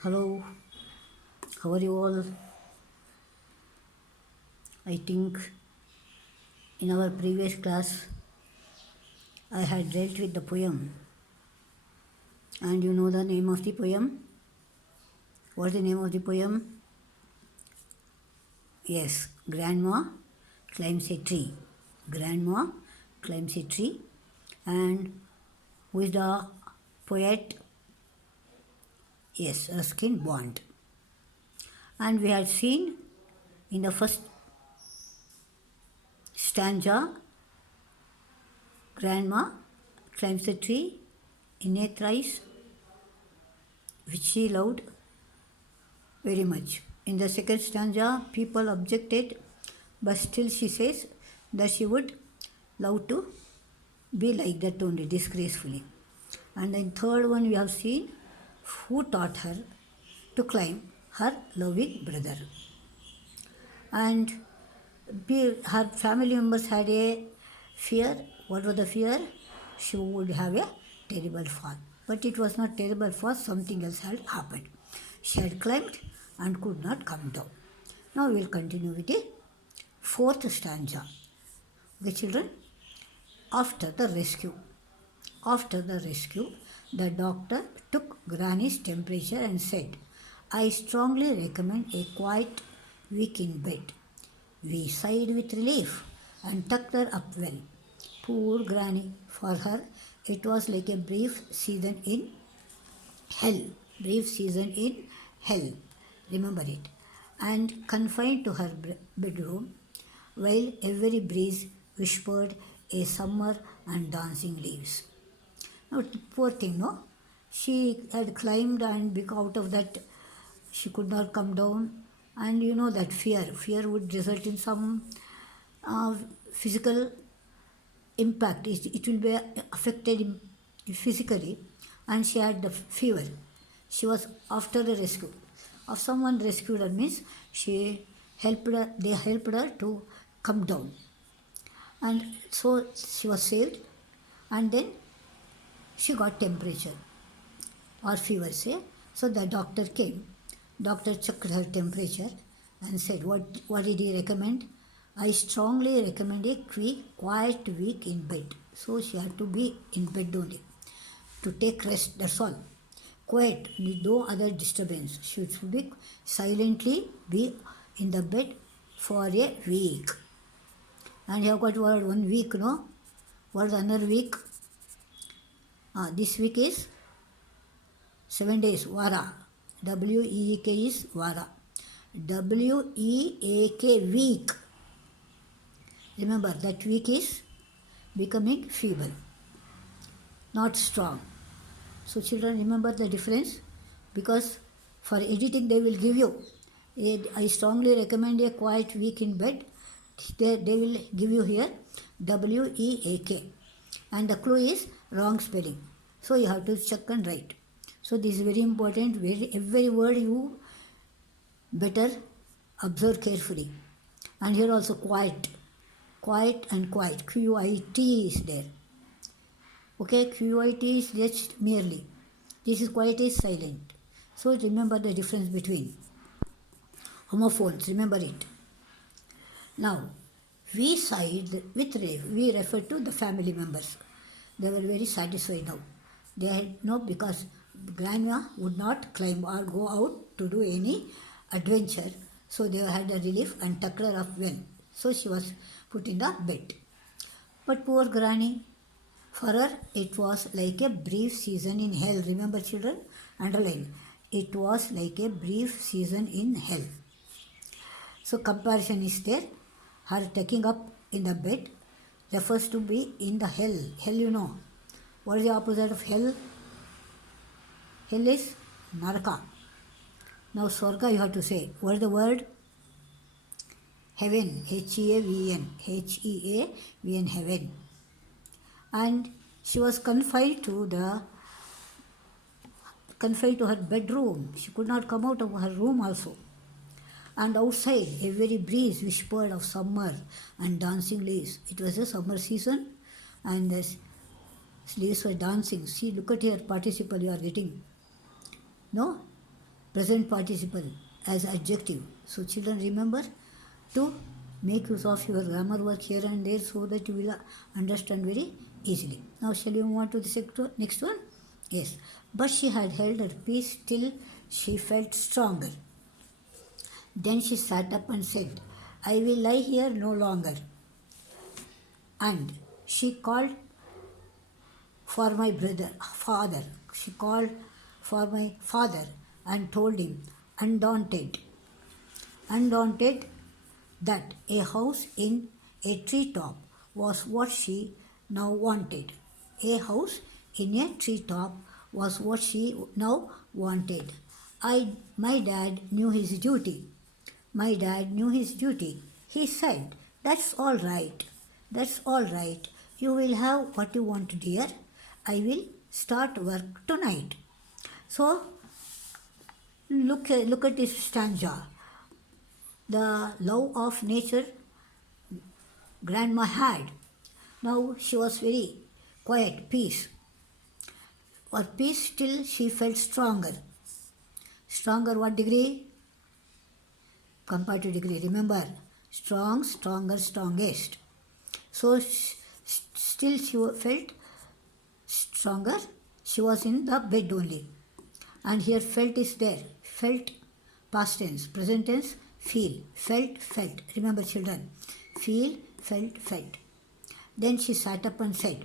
Hello, how are you all? I think in our previous class I had dealt with the poem, and you know the name of the poem? What's the name of the poem? Yes, Grandma climbs a tree. Grandma climbs a tree, and who is the poet? Yes, Ruskin Bond. And we had seen in the first stanza, Grandma climbs a tree in a thrice which she loved very much. In the second stanza, people objected, but still she says that she would love to be like that only, disgracefully. And in third one, we have seen who taught her to climb her loving brother. And her family members had a fear. What was the fear? She would have a terrible fall. But it was not terrible fall, something else had happened. She had climbed and could not come down. Now we will continue with the fourth stanza. Okay, children? After the rescue. After the rescue, the doctor took Granny's temperature and said, I strongly recommend a quiet week in bed. We sighed with relief and tucked her up well. Poor Granny, for her it was like a brief season in hell. Brief season in hell. Remember it. And confined to her bedroom, while every breeze whispered a summer and dancing leaves. Now, poor thing, no? She had climbed and out of that she could not come down. And you know that fear would result in some physical impact. It will be affected physically, and she had the fever. She was after the rescue. Of someone rescued her means they helped her to come down. And so she was saved, and then she got temperature or fever, say. So the doctor came. Doctor checked her temperature and said, what did he recommend? I strongly recommend a quiet week in bed. So she had to be in bed only, to take rest, that's all. Quiet, no other disturbance. She should be silently be in the bed for a week. And you have got word 1 week, no? What is another week? This week is 7 days, Vara. W-E-E-K is Vara. W-E-A-K, week. Remember, that week is becoming feeble, not strong. So children, remember the difference, because for editing they will give you, I strongly recommend a quiet week in bed. They will give you here W-E-A-K. And the clue is wrong spelling. So you have to check and write. So this is very important. Every word you better observe carefully. And here also quiet. Quiet and quiet. Q-I-T is there. Okay, Q-I-T is just merely. This is quiet is silent. So remember the difference between homophones. Remember it. Now, we sighed with relief. We refer to the family members. They were very satisfied now. They had no, because Grandma would not climb or go out to do any adventure. So they had a relief and tucked her up well. So she was put in the bed. But poor Granny, for her it was like a brief season in hell. Remember children? Underline. It was like a brief season in hell. So comparison is there. Her taking up in the bed refers to be in the hell. Hell, you know. What is the opposite of hell? Hell is Naraka. Now Swarga you have to say. What is the word? Heaven. H-E-A-V-N. H-E-A-V-N, heaven. And she was confined to her bedroom. She could not come out of her room also. And outside, a very breeze whispered of summer and dancing leaves. It was a summer season, and the leaves were dancing. See, look at here, participle you are getting. No? present participle as adjective. So children, remember to make use of your grammar work here and there so that you will understand very easily. Now shall we move on to the next one? Yes. But she had held her peace till she felt stronger. Then she sat up and said, I will lie here no longer. And she called for my father. She called for my father and told him, undaunted, that a house in a treetop was what she now wanted. A house in a treetop was what she now wanted. My dad knew his duty. My dad knew his duty. He said, That's all right. That's all right. You will have what you want, dear. I will start work tonight. So, look at this stanza. The love of nature grandma had. Now she was very quiet, peace. For peace till she felt stronger. Stronger what degree? Comparative degree. Remember, strong, stronger, strongest. So still she felt stronger. She was in the bed only. And here felt is there. Felt, past tense. Present tense, feel. Felt. Remember children. Feel, felt. Then she sat up and said,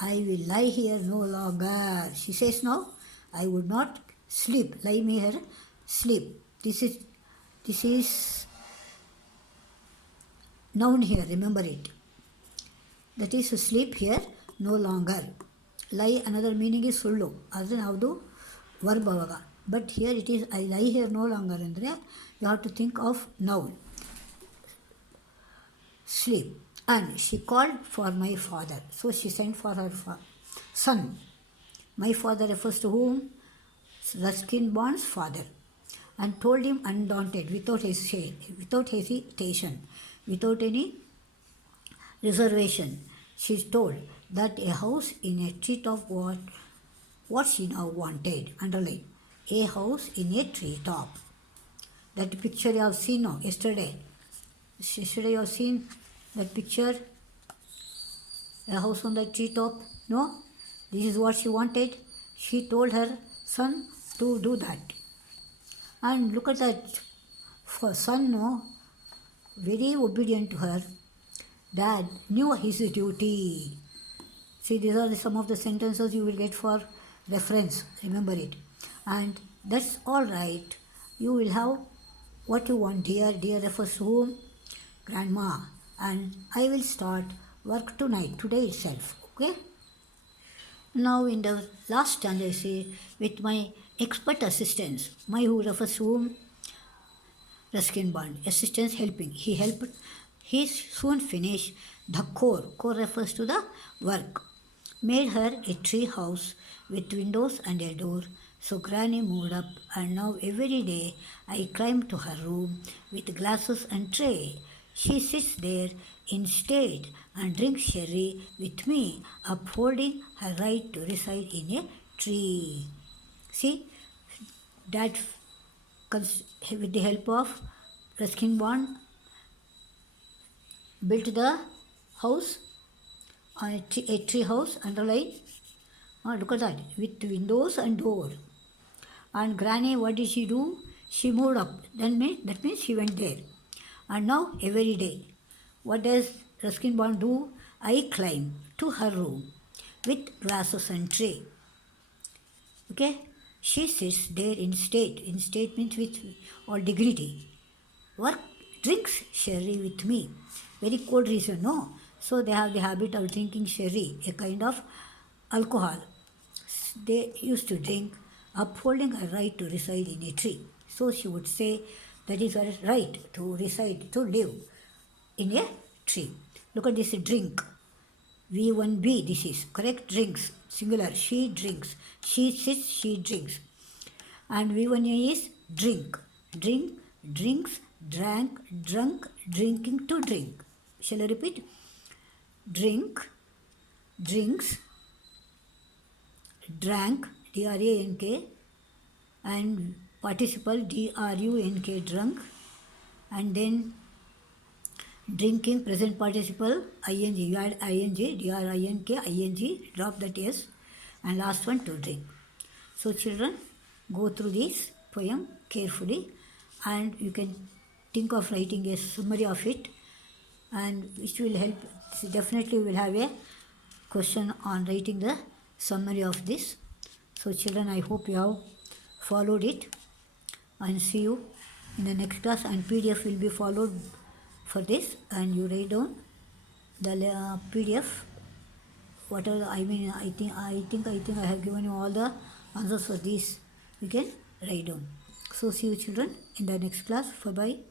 I will lie here no longer. She says now, I would not sleep. Lie me here, sleep. This is noun here, remember it. That is to sleep here no longer. Lie, another meaning is sullu. Adre navdu verb avaga. But here it is, I lie here no longer. Andre, you have to think of noun. Sleep. And she called for my father. So she sent for her son. My father refers to whom? Ruskin Bond's father. And told him undaunted, without hesitation, without any reservation. She told that a house in a treetop was what she now wanted. Underline. A house in a treetop. That picture you have seen now, yesterday. Yesterday you have seen that picture, a house on the treetop. No, this is what she wanted. She told her son to do that. And look at that son, no, very obedient to her. Dad knew his duty. See, these are some of the sentences you will get for reference. Remember it. And that's all right. You will have what you want, dear. Dear refers to whom? Grandma. And I will start work tonight, today itself. Okay? Now in the last stanza I say, with my expert assistance, my who refers to whom? Ruskin Bond. Assistance helping. He helped. He soon finished the core. Core refers to the work. Made her a tree house with windows and a door. So Granny moved up, and now every day I climb to her room with glasses and tray. She sits there in state and drinks sherry with me, upholding her right to reside in a tree. See, Dad, with the help of Ruskin Bond, built the house, a tree house, underline. Look at that, with windows and door. And Granny, what did she do? She moved up. That means she went there. And now every day, what does Ruskin Bond do? I climb to her room with glasses and tray. Okay? She sits there in state. In state means with all dignity. Drinks sherry with me. Very cold reason, no? So they have the habit of drinking sherry, a kind of alcohol. They used to drink, upholding her right to reside in a tree. So she would say that is her right to reside, to live in a tree. Look at this drink. V1B, this is correct, drinks, singular. She drinks. She sits, she drinks. And V1A is drink. Drink, drinks, drank, drunk, drinking to drink. Shall I repeat? Drink, drinks, drank, DRANK, and participle drunk, drunk, and then drinking, present participle ing. You add ing, drink, ing, drop that s, and last one to drink. So children, go through this poem carefully, and you can think of writing a summary of it, and which will help. Definitely will have a question on writing the summary of this. So children, I hope you have followed it, and see you in the next class, and PDF will be followed for this, and you write down the PDF whatever. I think I have given you all the answers for these. You can write down. So see you children in the next class. Bye bye.